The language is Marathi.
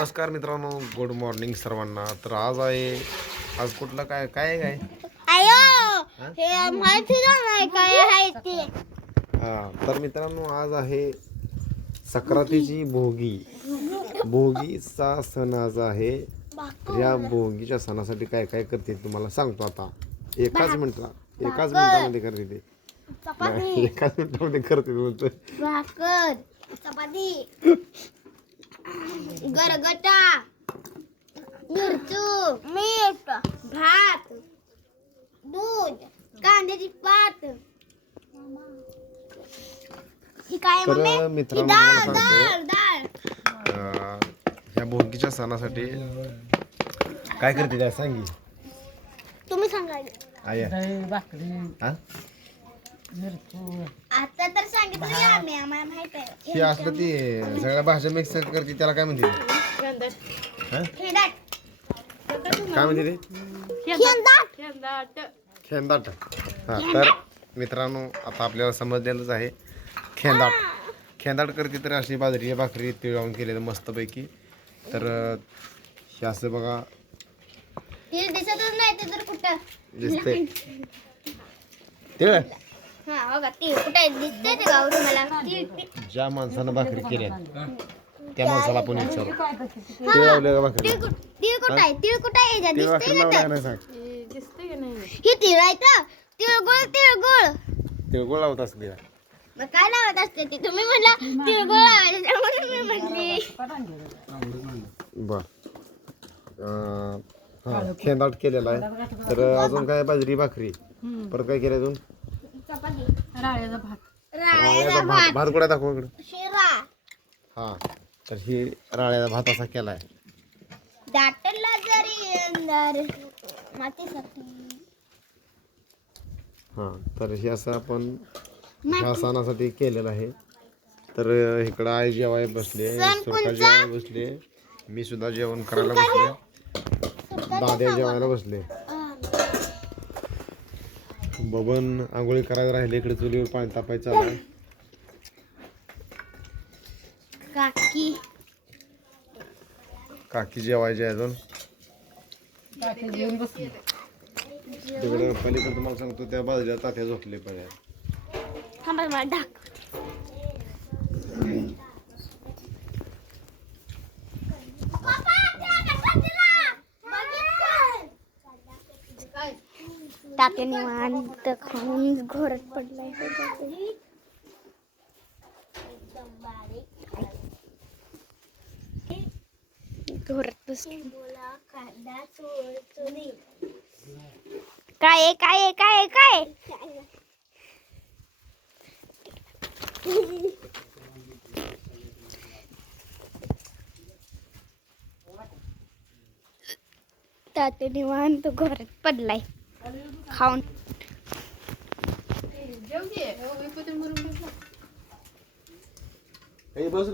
नमस्कार मित्रांनो, गुड मॉर्निंग सर्वांना. तर आज कुठलं काय काय काय आयो हे माहिती नाही काय आहे ते. तर मित्रांनो, आज आहे सक्रातीची भोगीचा सण आज आहे. या भोगीच्या सणासाठी काय काय करते तुम्हाला सांगतो आता. एकाच मिनिटामध्ये करते ते. एकाच मिनिटामध्ये करते बोलतो. भाकर, चपाती, गरगटा, मिरचू, मीठ, भात, दूध, कांद्याची पात. ही काय तर मम्मी? मित्रांनो, डाळ मला डाळ सांगतो, डाळ. या भोगीच्या सणासाठी काय करते काय सांगी तुम्ही सांगा. आया. हा? आता तर सांगितलं आम्ही, आम्हाला माहित आहे. हे असलं ती सगळ्या भाज्या मिक्स करते त्याला काय म्हणते हा? खेदाट. काय म्हणते ते खेंदाट. हा, तर मित्रांनो, आता आपल्याला समजलेलंच आहे खेंदाट करते. तर अशी बाजरी भाकरी तिळ लावून केलेलं मस्तपैकी. तर हे असं बघा ते दिसतच नाही ते तर कुठं दिसतंय तिळ. हा बघा ते कुठे दिसतंय ते गाव तुम्हाला. ज्या माणसानं भाकरी केल्या त्या माणसाला आपण विचारू तिळ लावले का भाकरी. तीळ कुठं आहे? तीळ कुठं आहे? याच्यात तिळ दिसतंय भाकरी का लावला ते? नाही सांग. हे तीळ आहे का? तिळगुळ. तिळगुळ लावत असते. मग काय लावत असते ते? तुम्ही म्हणला तिळगुळ लावायचं, त्यामुळे मी म्हटली. बर. हा, खेंदाट केलेला आहे. तर अजून काय बाजरी भाकरी, परत काय केलं अजून राळ्याचा राळ्याचा भात, भात कुठे दाखव इकडे. शिरा, हा, तर ही राळ्याचा भात असा केलाय. दाटला जरी अंधार मातीसाठी. हा, तर हे असं आपण ह्या सणासाठी केलेलं आहे. तर इकडं आई जेवाय बसले, स्वतः जेवायला बसले, मी सुद्धा जेवण करायला बसले, दाद्या जेवायला बसले, बबन आंघोळी करायला राहिले. इकडे चुलीवर पाणी तापायचं चालू आहे. काकी जेवायचे अजून. तिकडे पलीकडे तुम्हाला सांगतो त्या बाजूला तात्या झोपले पाहिजे. थांबा मला ढाक. तात्या निवांत खाऊन घोरत पडलाय. घोरत बसले. काय काय काय काय तात्या निवांत घोरत पडलाय खाऊन. बस